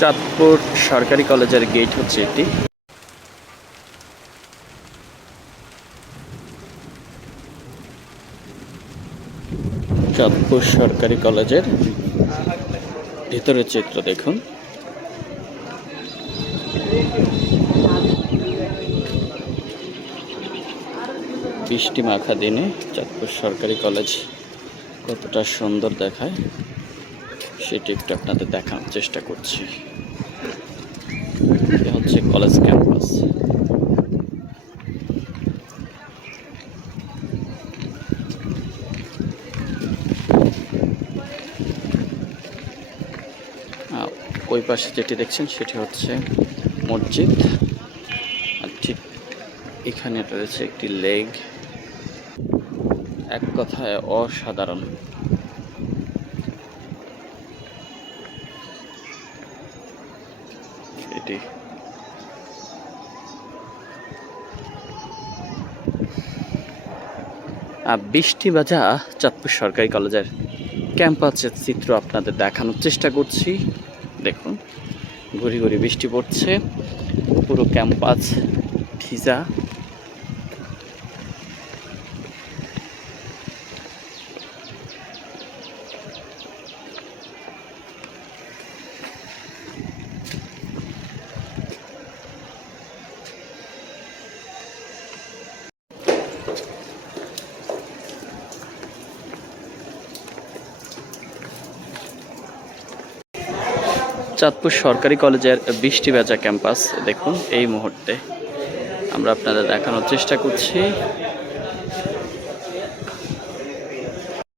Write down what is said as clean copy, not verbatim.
চাঁদপুর সরকারি কলেজের গেট হচ্ছে এটি। চাঁদপুর সরকারি কলেজের ভিতরের চিত্র দেখুন। বৃষ্টি মাখা দিনে চাঁদপুর সরকারি কলেজ কতটা সুন্দর দেখায় সেটি একটু আপনাদের দেখানোর চেষ্টা করছি। এটা হচ্ছে কলেজ ক্যাম্পাস। ওই পাশে যেটি দেখছেন সেটি হচ্ছে মসজিদ, আর ঠিক এখানে রয়েছে একটি লেক। এক কথায় অসাধারণ। এটি বৃষ্টি বাজা চাঁদপুর সরকারি কলেজের ক্যাম্পাসের চিত্র আপনাদের দেখানোর চেষ্টা করছি। দেখুন, ঘুরি ঘুরি বৃষ্টি পড়ছে, পুরো ক্যাম্পাস ভিজা। চাঁদপুর সরকারি কলেজের বৃষ্টি ভেজা ক্যাম্পাস দেখুন এই মুহূর্তে আমরা আপনাদের দেখানোর চেষ্টা করছি।